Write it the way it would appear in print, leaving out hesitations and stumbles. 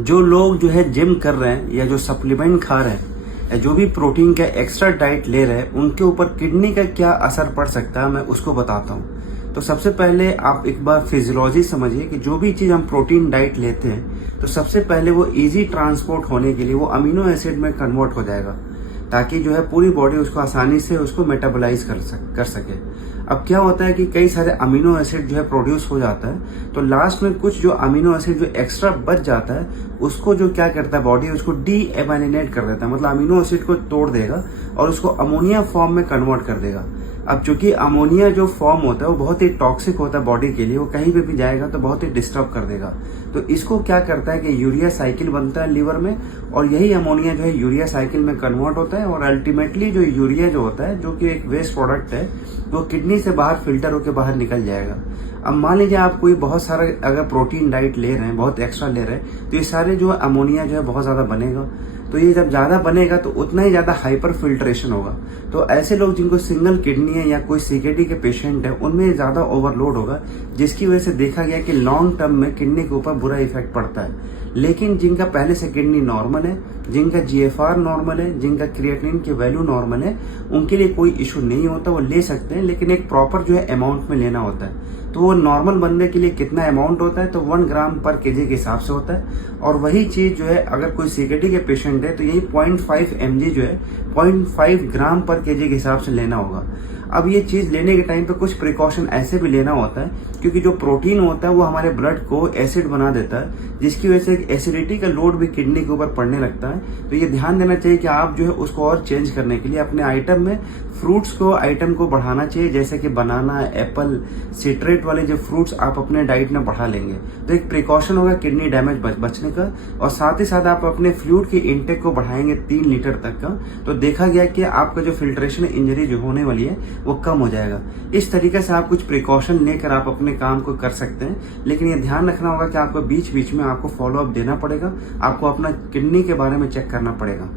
जो लोग जो है जिम कर रहे हैं या जो सप्लीमेंट खा रहे हैं या जो भी प्रोटीन का एक्स्ट्रा डाइट ले रहे हैं, उनके ऊपर किडनी का क्या असर पड़ सकता है मैं उसको बताता हूँ। तो सबसे पहले आप एक बार फिजियोलॉजी समझिए कि जो भी चीज़ हम प्रोटीन डाइट लेते हैं तो सबसे पहले वो इजी ट्रांसपोर्ट होने के लिए वो अमीनो एसिड में कन्वर्ट हो जाएगा, ताकि जो है पूरी बॉडी उसको आसानी से उसको मेटाबोलाइज कर सके। अब क्या होता है कि कई सारे अमीनो एसिड जो है प्रोड्यूस हो जाता है, तो लास्ट में कुछ जो अमीनो एसिड जो एक्स्ट्रा बच जाता है उसको जो क्या करता है बॉडी उसको डी एमाइनेट कर देता है, मतलब अमीनो एसिड को तोड़ देगा और उसको अमोनिया फॉर्म में कन्वर्ट कर देगा। अब चूंकि अमोनिया जो फॉर्म होता है वो बहुत ही टॉक्सिक होता है बॉडी के लिए, वो कहीं पे भी जाएगा तो बहुत ही डिस्टर्ब कर देगा। तो इसको क्या करता है कि यूरिया साइकिल बनता है लीवर में, और यही अमोनिया जो है यूरिया साइकिल में कन्वर्ट होता है, और अल्टीमेटली जो यूरिया जो होता है जो कि एक वेस्ट प्रोडक्ट है वो किडनी से बाहर फिल्टर होकर बाहर निकल जाएगा। अब मान लीजिए आप कोई बहुत सारा अगर प्रोटीन डाइट ले रहे हैं, बहुत एक्स्ट्रा ले रहे हैं, तो ये सारे जो अमोनिया जो है बहुत ज्यादा बनेगा। तो ये जब ज्यादा बनेगा तो उतना ही ज्यादा हाइपर फिल्ट्रेशन होगा। तो ऐसे लोग जिनको सिंगल किडनी है या कोई सीकेडी के पेशेंट है उनमें ज्यादा ओवरलोड होगा, जिसकी वजह से देखा गया कि लॉन्ग टर्म में किडनी के ऊपर बुरा इफेक्ट पड़ता है। लेकिन जिनका पहले से किडनी नॉर्मल है, जिनका जीएफआर नॉर्मल है, जिनका क्रिएटिनिन की वैल्यू नॉर्मल है, उनके लिए कोई इशू नहीं होता, वो ले सकते हैं, लेकिन एक प्रॉपर जो है अमाउंट में लेना होता है। तो वो नॉर्मल बंदे के लिए कितना अमाउंट होता है, तो 1 ग्राम पर केजी के हिसाब से होता है। और वही चीज जो है अगर कोई सीकेडी के पेशेंट है तो यही 0.5 mg जो है 0.5 ग्राम पर केजी के हिसाब से लेना होगा। अब ये चीज लेने के टाइम पे कुछ प्रिकॉशन ऐसे भी लेना होता है, क्योंकि जो प्रोटीन होता है वो हमारे ब्लड को एसिड बना देता है, जिसकी वजह से एसिडिटी का लोड भी किडनी के ऊपर पड़ने लगता है। तो ये ध्यान देना चाहिए कि आप जो है उसको और चेंज करने के लिए अपने आइटम में फ्रूट्स को आइटम को बढ़ाना चाहिए, जैसे कि बनाना, एप्पल, सिट्रेट वाले जो फ्रूट्स आप अपने डाइट में बढ़ा लेंगे तो एक प्रिकॉशन होगा किडनी डैमेज बचने का। और साथ ही साथ आप अपने फ्लूइड की इनटेक को बढ़ाएंगे 3 लीटर तक का, तो देखा गया कि आपका जो फिल्ट्रेशन इंजरी जो होने वाली है वो कम हो जाएगा। इस तरीके से आप कुछ प्रिकॉशन लेकर आप अपने काम को कर सकते हैं, लेकिन ये ध्यान रखना होगा कि आपको बीच बीच में आपको फॉलो अप देना पड़ेगा, आपको अपना किडनी के बारे में चेक करना पड़ेगा।